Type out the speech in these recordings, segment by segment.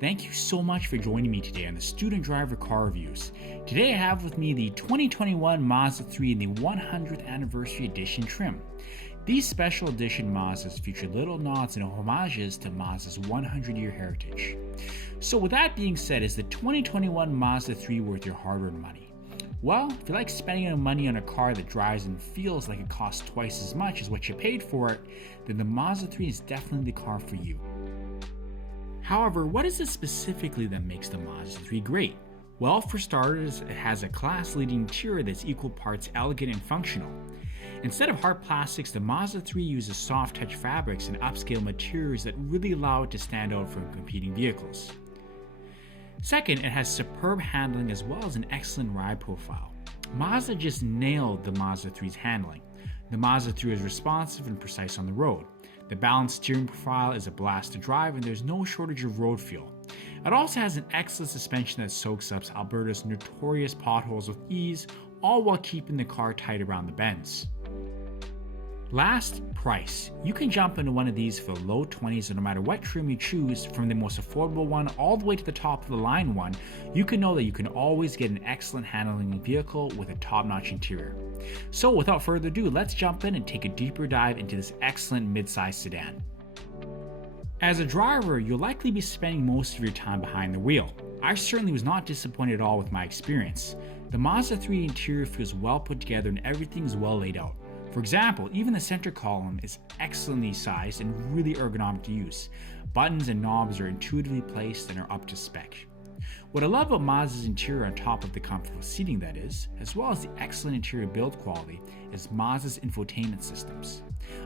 Thank you so much for joining me today on the Student Driver Car Reviews. Today I have with me the 2021 Mazda 3 in the 100th Anniversary Edition trim. These special edition Mazdas feature little nods and homages to Mazda's 100-year heritage. So with that being said, is the 2021 Mazda 3 worth your hard-earned money? Well, if you like spending money on a car that drives and feels like it costs twice as much as what you paid for it, then the Mazda 3 is definitely the car for you. However, what is it specifically that makes the Mazda 3 great? Well, for starters, it has a class-leading interior that's equal parts elegant and functional. Instead of hard plastics, the Mazda 3 uses soft-touch fabrics and upscale materials that really allow it to stand out from competing vehicles. Second, it has superb handling as well as an excellent ride profile. Mazda just nailed the Mazda 3's handling. The Mazda 3 is responsive and precise on the road. The balanced steering profile is a blast to drive and there's no shortage of road fuel. It also has an excellent suspension that soaks up Alberta's notorious potholes with ease, all while keeping the car tight around the bends. Last, price. You can jump into one of these for the low 20s, and no matter what trim you choose, from the most affordable one all the way to the top of the line one, you can know that you can always get an excellent handling vehicle with a top-notch interior. So without further ado, let's jump in and take a deeper dive into this excellent mid-size sedan. As a driver, you'll likely be spending most of your time behind the wheel. I certainly was not disappointed at all with my experience. The Mazda 3 interior feels well put together and everything is well laid out. For example, even the center column is excellently sized and really ergonomic to use. Buttons and knobs are intuitively placed and are up to spec. What I love about Mazda's interior, on top of the comfortable seating that is, as well as the excellent interior build quality, is Mazda's infotainment systems.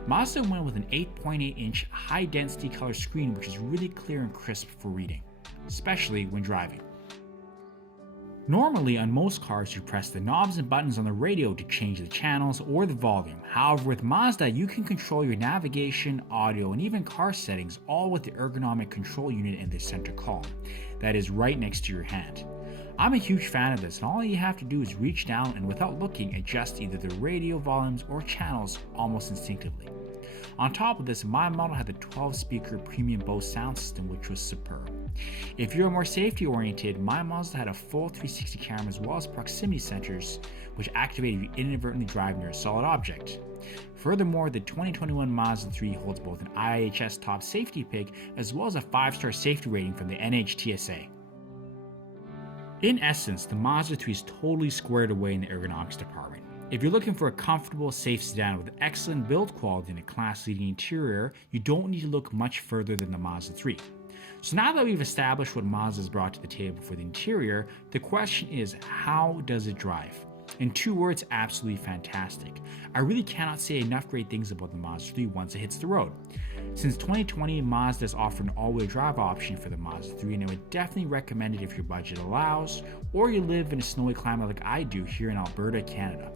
Mazda went with an 8.8-inch high-density color screen which is really clear and crisp for reading, especially when driving. Normally, on most cars, you press the knobs and buttons on the radio to change the channels or the volume. However, with Mazda, you can control your navigation, audio, and even car settings all with the ergonomic control unit in the center column that is right next to your hand. I'm a huge fan of this, and all you have to do is reach down and without looking, adjust either the radio volumes or channels almost instinctively. On top of this, my model had the 12-speaker premium Bose sound system, which was superb. If you're more safety oriented, my Mazda had a full 360 camera as well as proximity sensors, which activate if you inadvertently drive near a solid object. Furthermore, the 2021 Mazda 3 holds both an IIHS Top Safety Pick as well as a 5-star safety rating from the NHTSA. In essence, the Mazda 3 is totally squared away in the ergonomics department. If you're looking for a comfortable, safe sedan with excellent build quality and a class-leading interior, you don't need to look much further than the Mazda 3. So now that we've established what Mazda has brought to the table for the interior, the question is, how does it drive? In 2 words, absolutely fantastic. I really cannot say enough great things about the Mazda 3 once it hits the road. Since 2020, Mazda has offered an all-wheel drive option for the Mazda 3, and I would definitely recommend it if your budget allows, or you live in a snowy climate like I do here in Alberta, Canada.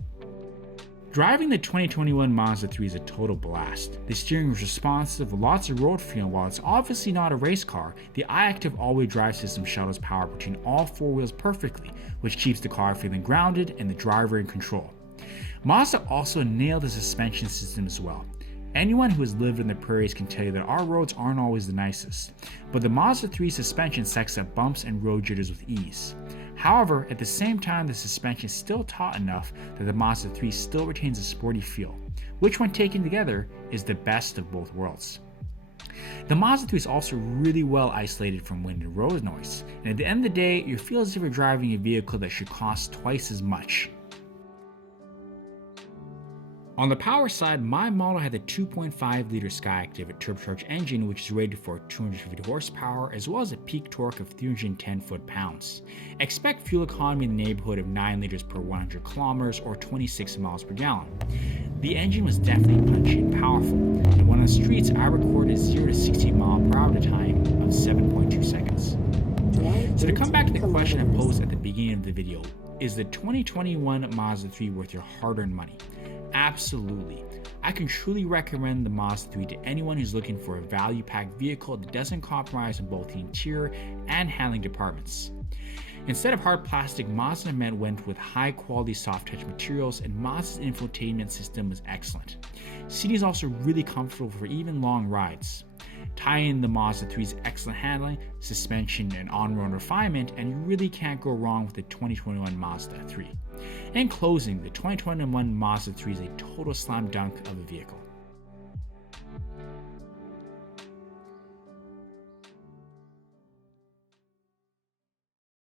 Driving the 2021 Mazda 3 is a total blast. The steering is responsive with lots of road feel, and while it's obviously not a race car, the i-Activ all-wheel drive system shuttles power between all 4 wheels perfectly, which keeps the car feeling grounded and the driver in control. Mazda also nailed the suspension system as well. Anyone who has lived in the prairies can tell you that our roads aren't always the nicest, but the Mazda 3 suspension sucks up bumps and road jitters with ease. However, at the same time, the suspension is still taut enough that the Mazda 3 still retains a sporty feel, which when taken together is the best of both worlds. The Mazda 3 is also really well isolated from wind and road noise, and at the end of the day, you feel as if you're driving a vehicle that should cost twice as much. On the power side, my model had the 2.5-liter SKYACTIV turbocharged engine, which is rated for 250 horsepower as well as a peak torque of 310 foot-pounds. Expect fuel economy in the neighborhood of 9 liters per 100 kilometers or 26 miles per gallon. The engine was definitely punchy and powerful, and when on the streets, I recorded 0 to 60 mile per hour time of 7.2 seconds. So to come back to the question I posed at the beginning of the video, is the 2021 Mazda 3 worth your hard-earned money? Absolutely. I can truly recommend the Mazda 3 to anyone who's looking for a value-packed vehicle that doesn't compromise on both the interior and handling departments. Instead of hard plastic, Mazda went with high-quality soft-touch materials, and Mazda's infotainment system was excellent. Seating is also really comfortable for even long rides. Tie in the Mazda 3's excellent handling, suspension, and on-road refinement, and you really can't go wrong with the 2021 Mazda 3. In closing, the 2021 Mazda 3 is a total slam dunk of a vehicle.